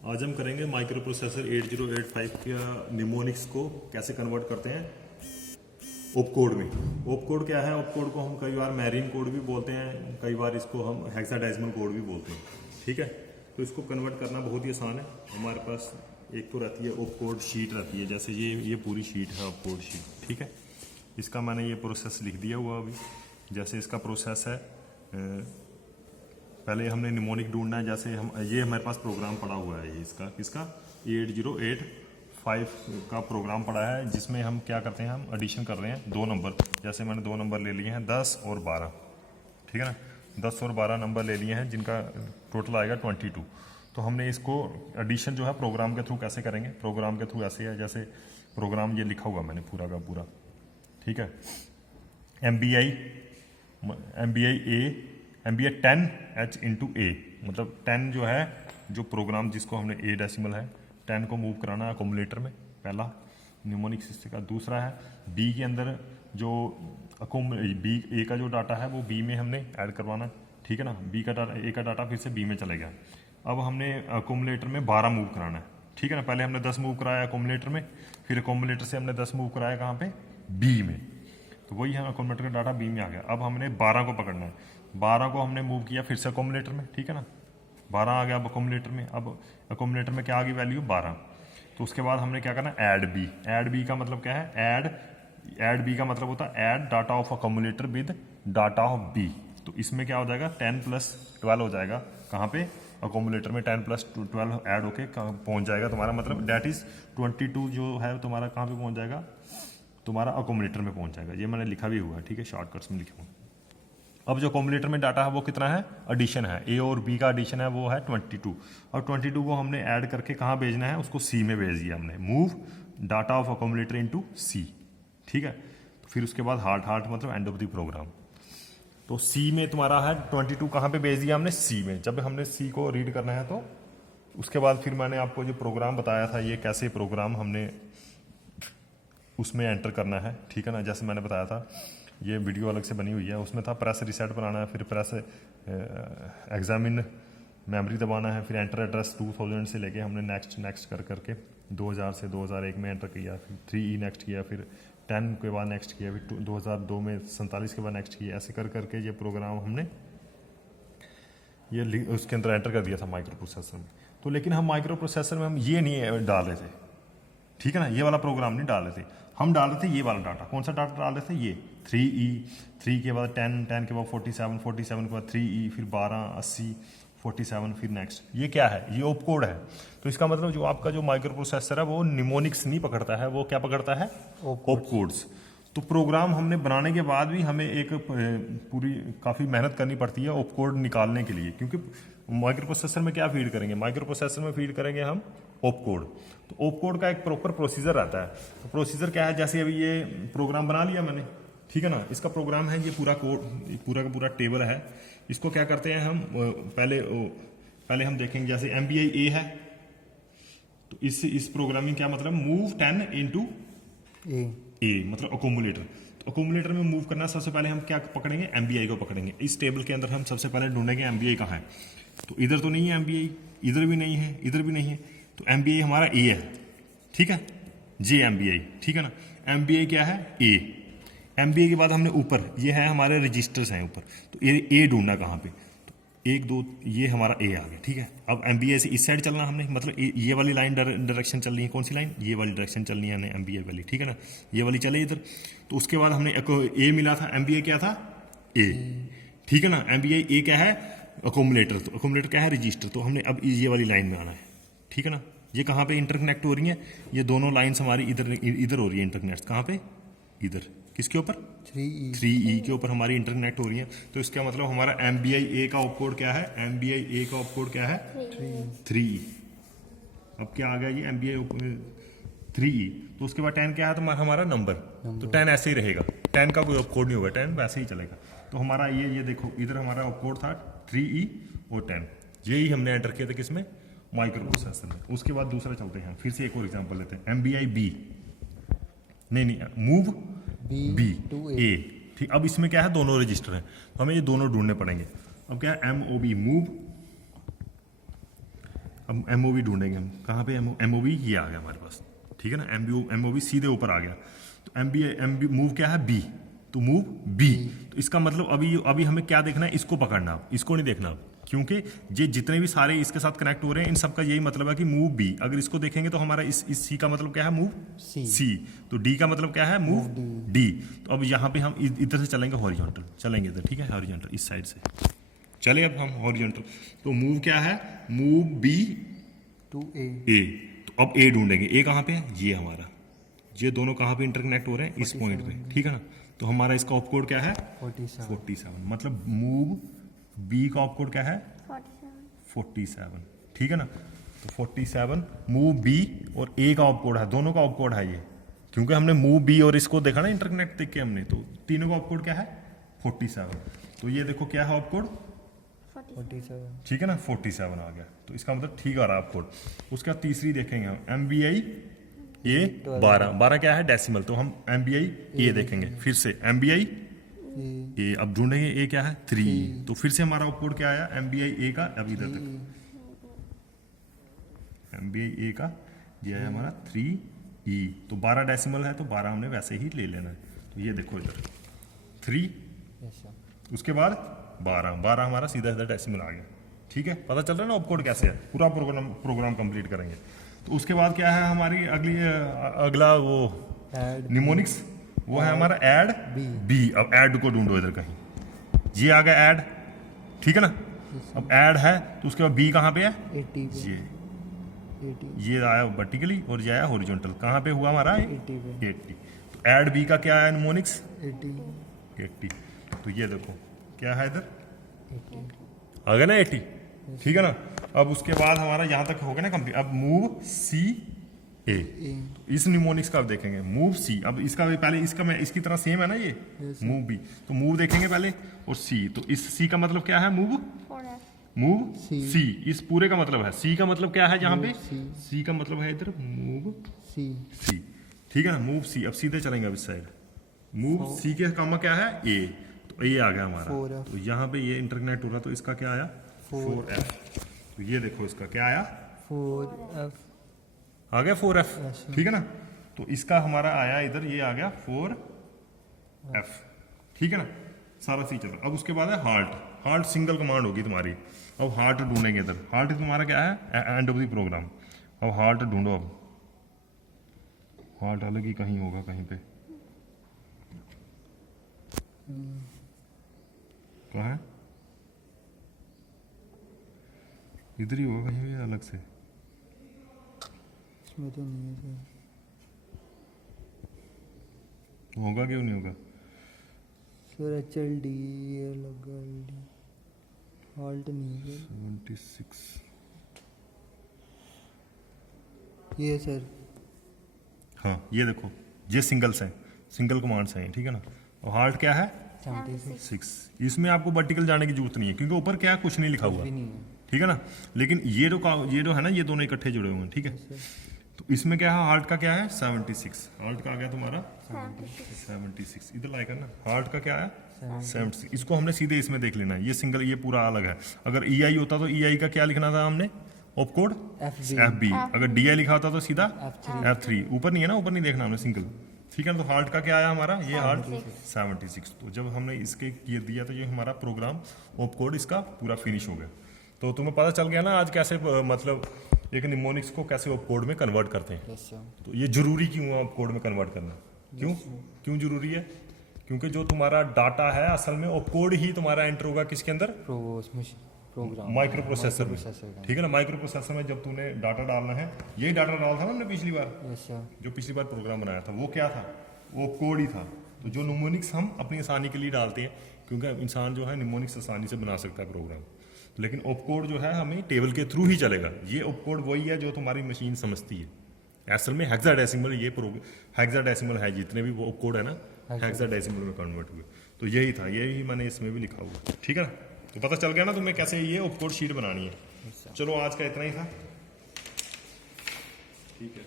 आज हम करेंगे माइक्रो प्रोसेसर 8085 का निमोनिक्स को कैसे कन्वर्ट करते हैं ओपकोड में। ओपकोड क्या है? ओपकोड को हम कई बार मैरिन कोड भी बोलते हैं, कई बार इसको हम हेक्साडेसिमल कोड भी बोलते हैं। ठीक है, तो इसको कन्वर्ट करना बहुत ही आसान है। हमारे पास एक तो रहती है ओपकोड शीट रहती है, जैसे ये पूरी शीट है ओपकोड शीट। ठीक है, इसका मैंने ये प्रोसेस लिख दिया हुआ अभी। जैसे इसका प्रोसेस है, पहले हमने निमोनिक ढूंढना है। जैसे हम ये हमारे पास प्रोग्राम पड़ा हुआ है, ये इसका 8085 का प्रोग्राम पड़ा है, जिसमें हम क्या करते हैं, हम एडिशन कर रहे हैं दो नंबर। जैसे मैंने दो नंबर ले लिए हैं 10 और 12। ठीक है ना, 10 और 12 नंबर ले लिए हैं जिनका टोटल आएगा 22। तो हमने इसको एडिशन जो है प्रोग्राम के थ्रू कैसे करेंगे? प्रोग्राम के थ्रू ऐसे है, जैसे प्रोग्राम ये लिखा हुआ मैंने पूरा का पूरा। ठीक है, MBI 10H इंटू ए, मतलब 10 जो है, जो प्रोग्राम जिसको हमने ए डेसिमल है 10 को मूव कराना है अकोमुलेटर में, पहला न्यूमोनिक सिस्टम का। दूसरा है बी के अंदर जो बी ए का जो डाटा है वो बी में हमने ऐड करवाना। ठीक है ना, बी का डाटा, ए का डाटा फिर से बी में चले गया। अब हमने अकोमुलेटर में 12 मूव कराना है। ठीक है ना, पहले हमने 10 मूव कराया अकोमुलेटर में, फिर अकोमुलेटर से हमने 10 मूव कराया कहाँ पे? बी में। तो वही है, अकोमुलेटर का डाटा बी में आ गया। अब हमने 12 को पकड़ना है। 12 को हमने मूव किया फिर से अकोमुलेटर में। ठीक है ना, 12 आ गया अब अकोमुलेटर में। अब अकोमुलेटर में क्या आ गई वैल्यू? 12। तो उसके बाद हमने क्या करना? Add B. ऐड बी का मतलब क्या है? ऐड बी का मतलब होता है add data of accumulator with data of B. तो इसमें क्या हो जाएगा? 10 + 12 हो जाएगा। कहाँ पे? अकोमुलेटर में 10 + 12 ऐड होके पहुंच जाएगा तुम्हारा, मतलब डेट इज 22 जो है तुम्हारा कहाँ पे पहुंच जाएगा? तुम्हारा अकोमुलेटर में पहुंच जाएगा। ये मैंने लिखा भी हुआ है। ठीक है, शॉर्टकट्स में लिखा हुआ। अब जो अकोमुलेटर में डाटा है वो कितना है? एडिशन है, ए और बी का एडिशन है, वो है 22। और 22 को हमने ऐड करके कहाँ भेजना है? उसको सी में भेज दिया हमने। Move data of accumulator into सी। ठीक है, तो फिर उसके बाद हार्ट मतलब एंड ऑफ द प्रोग्राम। तो सी में तुम्हारा है 22, कहाँ पे भेज दिया हमने? सी में। जब हमने सी को रीड करना है तो उसके बाद फिर मैंने आपको जो प्रोग्राम बताया था, ये कैसे प्रोग्राम हमने उसमें एंटर करना है। ठीक है ना, जैसे मैंने बताया था, ये वीडियो अलग से बनी हुई है। उसमें था प्रेस रिसेट बनाना है, फिर प्रेस एग्जामिन मेमोरी दबाना है, फिर एंटर एड्रेस 2000 से लेके हमने नेक्स्ट कर करके 2000 से 2001 में एंटर किया, फिर 3E नेक्स्ट किया, फिर 10 के बाद नेक्स्ट किया, फिर 2002 में 47 के बाद नेक्स्ट किया। ऐसे कर करके ये प्रोग्राम हमने ये उसके अंदर एंटर कर दिया था माइक्रो प्रोसेसर में। तो लेकिन हम माइक्रो प्रोसेसर में हम ये नहीं डाल रहे थे। ठीक है ना, ये वाला प्रोग्राम नहीं डाल रहे थे, हम डाल रहे थे ये वाला डाटा। कौन सा डाटा डाल रहे थे? ये 3E, 3 के बाद 10, 10 के बाद 47, 47 के बाद 3E, फिर 12, 80, 47, फिर नेक्स्ट। ये क्या है? ये ओपकोड है। तो इसका मतलब जो आपका जो माइक्रो प्रोसेसर है वो निमोनिक्स नहीं पकड़ता है, वो क्या पकड़ता है? ओपकोड्स। तो प्रोग्राम हमने बनाने के बाद भी हमें एक पूरी काफ़ी मेहनत करनी पड़ती है ओपकोड निकालने के लिए, क्योंकि माइक्रो प्रोसेसर में क्या फीड करेंगे? माइक्रो प्रोसेसर में फीड करेंगे हम ओपकोड। तो ओपकोड का एक प्रॉपर प्रोसीजर रहता है। तो प्रोसीजर क्या है? जैसे अभी ये प्रोग्राम बना लिया मैंने, ठीक है ना, इसका प्रोग्राम है, ये पूरा कोड, पूरा का पूरा टेबल है। इसको क्या करते हैं हम? पहले हम देखेंगे, जैसे MBI A है, तो इस प्रोग्रामिंग क्या मतलब? मूव 10 इंटू ए, मतलब अकोमुलेटर। तो अकोमुलेटर में मूव करना, सबसे पहले हम क्या पकड़ेंगे? MBI को पकड़ेंगे। इस टेबल के अंदर हम सबसे पहले ढूंढेंगे MBI कहाँ है। तो इधर तो नहीं है MBI, इधर भी नहीं है, इधर भी नहीं है, तो MBI हमारा A है। ठीक है, JMBI। ठीक है ना, MBI क्या है? A। MBI के बाद हमने ऊपर, ये है हमारे रजिस्टर्स हैं ऊपर, तो ये A ढूंढना कहाँ पे? तो 1 2, ये हमारा A आ गया। ठीक है, अब MBI से इस साइड चलना हमने, मतलब ये वाली लाइन डायरेक्शन चलनी है। कौन सी लाइन? ये वाली डायरेक्शन चलनी है हमने, MBI वाली। ठीक है ना, ये वाली चले इधर। तो उसके बाद हमने A मिला था, MBI क्या था? A। ठीक है ना, MBI A क्या है? अकोमुलेटर। तो अकोमुलेटर क्या है? रजिस्टर। तो हमने अब ये वाली लाइन में आना है। ठीक है ना, ये कहाँ पे इंटरकनेक्ट हो रही है? ये दोनों लाइन्स हमारी इधर हो रही है इंटरकनेक्ट। कहाँ पे? इधर। किसके ऊपर? 3E के ऊपर हमारी इंटरकनेक्ट हो रही है। तो इसका मतलब हमारा MBI A का ऑपकोड क्या है? MBI A का ऑपकोड क्या है? 3E। अब क्या आ गया ये? MBI 3E। तो उसके बाद 10 क्या है? तो हमारा नंबर। तो 10 ऐसे ही रहेगा, 10 का कोई ऑपकोड नहीं होगा, 10 वैसे ही चलेगा। तो हमारा ये देखो, इधर हमारा ऑपकोड था 3E और 10। यही हमने एंटर किया था किसमें? माइक्रो प्रोसेसर में। उसके बाद दूसरा चलते हैं, फिर से एक और एग्जांपल लेते हैं। MBI B, नहीं, मूव B टू A। ठीक, अब इसमें क्या है? दोनों रजिस्टर हैं, तो हमें ये दोनों ढूंढने पड़ेंगे। अब क्या है? MOB मूव अब एमओवी ढूंढेंगे हम, कहाँ पे एमओवी, ये आ गया हमारे पास, ठीक है ना। एमओवी सीधे ऊपर आ गया। तो एमबी मूव क्या है, बी, तो मूव बी। तो इसका मतलब अभी हमें क्या देखना है, इसको पकड़ना, इसको नहीं देखना, क्योंकि ये जितने भी सारे इसके साथ कनेक्ट हो रहे हैं इन सबका यही मतलब है कि मूव बी। अगर इसको देखेंगे तो हमारा इस सी का मतलब क्या है, मूव सी। तो डी का मतलब क्या है, मूव डी। तो अब यहाँ पे हम इधर से चलेंगे हॉरिजॉन्टल, चलेंगे इधर, ठीक है, हॉरिजॉन्टल इस साइड से चले अब हम हॉरिजॉन्टल। तो मूव क्या है, मूव बी टू ए। तो अब ए ढूंढेंगे, ए कहाँ पे है, ये हमारा, ये दोनों कहाँ पे इंटरकनेक्ट हो रहे हैं, इस पॉइंट पे, ठीक है ना। तो हमारा इसका ऑफ कोड क्या है, 47, मतलब मूव बी का ऑफ कोड क्या है, 47, ठीक है ना। तो 47 मूव बी और ए का ऑफ कोड है, दोनों का ऑफ कोड है ये, क्योंकि हमने मूव बी और इसको देखा ना इंटरकनेक्ट देख के हमने, तो तीनों का ऑफ कोड क्या है, 47। तो ये देखो क्या है ऑफ कोड, 47, ठीक है ना, 47 आ गया। तो इसका मतलब ठीक आ रहा है ऑफ कोड। उसके बाद तीसरी देखेंगे हम, MBI ए 12 क्या है, डेसिमल, तो हम MBI ए देखेंगे, फिर से MBI ए, अब ढूंढेंगे ए क्या है, 3। तो फिर से हमारा आउटपुट क्या आया, MBI ए का, अब इधर तक MBI ए का ये है हमारा 3E। तो 12 डेसिमल है, तो 12 हमने वैसे ही ले लेना है। तो ये देखो इधर 3, उसके बाद 12 हमारा सीधा सीधा डेसिमल आ गया, ठीक है। पता चल रहा है ना ऑपकोड कैसे है, पूरा प्रोग्राम कंप्लीट करेंगे। तो उसके बाद क्या है हमारी अगला वो निमोनिक्स, वो है हमारा ऐड बी। अब ऐड को ढूंढो इधर कहीं, ये आ गया ऐड, ठीक है ना। अब ऐड है तो उसके बाद बी कहाँ पे है, 80 ये आया वर्टिकली और ये आया हॉरिजॉन्टल, कहाँ पे हुआ हमारा 80। तो ऐड बी का क्या है निमोनिक्स, 80। तो ये देखो क्या है इधर, आ गया ना 80, ठीक है ना। अब उसके बाद हमारा यहाँ तक हो गया ना कंप्लीट। अब मूव सी ए, इस निमोनिक्स का अब देखेंगे, मूव सी। अब इसका भी पहले इसकी तरह सेम है ना ये, मूव बी, तो मूव देखेंगे पहले और सी। तो इस सी का मतलब क्या है, मूव सी। इस पूरे का मतलब है, सी का मतलब क्या है यहाँ पे, सी का मतलब है इधर मूव सी, ठीक है ना, मूव सी। अब सीधे चलेंगे अब इस साइड, मूव सी के काम क्या है, ए। तो ये आ गया हमारा, तो यहाँ पे ये इंटरकनेक्ट हो रहा, तो इसका क्या आया, 4F। तो ये देखो इसका क्या आया, 4F आ गया 4F, ठीक है ना। तो इसका हमारा आया इधर, ये आ गया 4F, ठीक है ना, सारा सी चल रहा। अब उसके बाद है हार्ट सिंगल कमांड होगी तुम्हारी। अब हार्ट ढूंढेंगे इधर, हार्ट तुम्हारा क्या है, एंड ऑफ द प्रोग्राम। अब हार्ट ढूंढो, अब हार्ट अलग ही कहीं होगा, कहीं पे कहाँ है, इधर ही होगा कहीं भी अलग से, इसमें तो नहीं है होगा क्यों नहीं होगा सर, HLD अलग हाल्ट नहीं है 76, ये सर, हाँ ये देखो ये सिंगल्स हैं, सिंगल कमांड्स हैं, ठीक है ना। और हार्ट क्या है 76। इसमें आपको वर्टिकल जाने की जरूरत नहीं है, क्योंकि ऊपर क्या कुछ नहीं लिखा हुआ, ठीक है ना। लेकिन ये जो है ना, ये दोनों इकट्ठे जुड़े हुए हैं, ठीक है। तो इसमें क्या है, हार्ट का क्या है 76, हार्ट का आ गया तुम्हारा 76। इधर लाइक है ना, हार्ट का क्या है 76। इसको हमने सीधे इसमें देख लेना है, ये सिंगल, ये पूरा अलग है। अगर EI होता तो EI का क्या लिखना था हमने, ऑपकोड FB। अगर DI लिखा होता तो सीधा F3। ऊपर नहीं है ना, ऊपर नहीं देखना हमने, सिंगल, ठीक है ना। तो हार्ट का क्या आया हमारा, ये हार्ट 76। तो जब हमने इसके ये दिया तो ये हमारा प्रोग्राम ऑपकोड इसका पूरा फिनिश हो गया। तो तुम्हें पता चल गया ना आज कैसे मतलब एक निमोनिक्स को कैसे ऑपकोड में कन्वर्ट करते हैं। तो ये जरूरी क्यों है ऑपकोड में कन्वर्ट करना, क्यों जरूरी है, क्योंकि जो तुम्हारा डाटा है असल में ऑपकोड ही तुम्हारा एंटर होगा किसके अंदर, प्रोग्राम माइक्रो प्रोसेसर में, ठीक है ना। माइक्रो प्रोसेसर में जब तूने डाटा डालना है, यही डाटा डाला था ना हमने पिछली बार, जो पिछली बार प्रोग्राम बनाया था, वो क्या था, वो कोड ही था। तो जो निमोनिक्स हम अपनी आसानी के लिए डालते हैं, क्योंकि इंसान जो है निमोनिक्स आसानी से बना सकता है प्रोग्राम, लेकिन ऑपकोड जो है हमें टेबल के थ्रू ही चलेगा। ये ऑपकोड वही है जो तुम्हारी मशीन समझती है। असल में हेक्साडेसिमल, ये हेक्साडेसिमल है, जितने भी वो ऑपकोड है ना हेक्साडेसिमल में कन्वर्ट हुए। तो यही था, यही मैंने इसमें भी लिखा हुआ, ठीक है ना। तो पता चल गया ना तुम्हें कैसे ये ऑपकोड शीट बनानी है। चलो आज का इतना ही था, ठीक है।